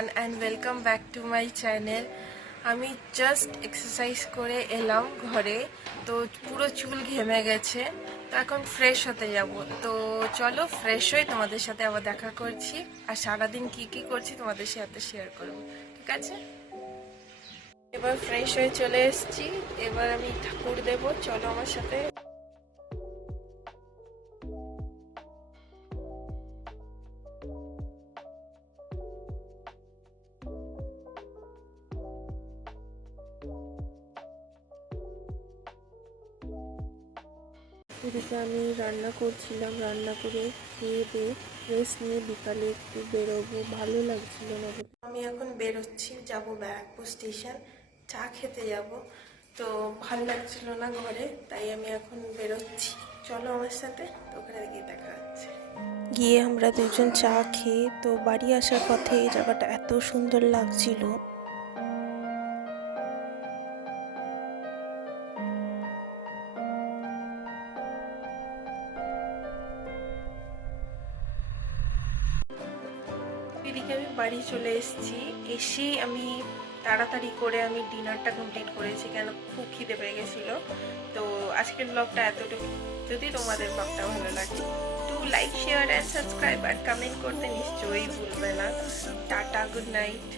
Everyone and welcome back to my channel. আমি just exercise করে এলাম ঘরে, তো পুরো চুল ঘেমে গেছে, তো এখন ফ্রেশ হতে যাব। তো চলো ফ্রেশ হয়ে তোমাদের সাথে আবার দেখা করছি, আর সারাদিন কি কি করছি তোমাদের সাথে শেয়ার করবো, ঠিক আছে? এবার ফ্রেশ হয়ে চলে এসেছি, এবার আমি ঠাকুর দেবো, চলো আমার সাথে। এদিকে আমি রান্না করছিলাম, রান্না করে খেয়ে দিয়ে রেস্ট নিয়ে বিকালে একটু বেরোবো, ভালো লাগছিল না বলে আমি এখন বেরোচ্ছি, যাব ব্যারাকপুর স্টেশন, চা খেতে যাব। তো ভালো লাগছিল না ঘরে, তাই আমি এখন বেরোচ্ছি, চলো আমার সাথে, তো ওখানে গিয়ে দেখা হচ্ছে। গিয়ে আমরা দুজন চা খেয়ে তো বাড়ি আসার পথে এই জায়গাটা এত সুন্দর লাগছিল। এদিকে আমি বাড়ি চলে এসেছি, এসেই আমি তাড়াতাড়ি করে আমি ডিনারটা কমপ্লিট করেছি, কেন খুব খিদে পেয়ে গেছিলো। তো আজকের ব্লগটা এতটুকু, যদি তোমাদের ব্লগটা ভালো লাগে to like share and subscribe আর কমেন্ট করতে নিশ্চয়ই ভুলবে না। Tata, good night.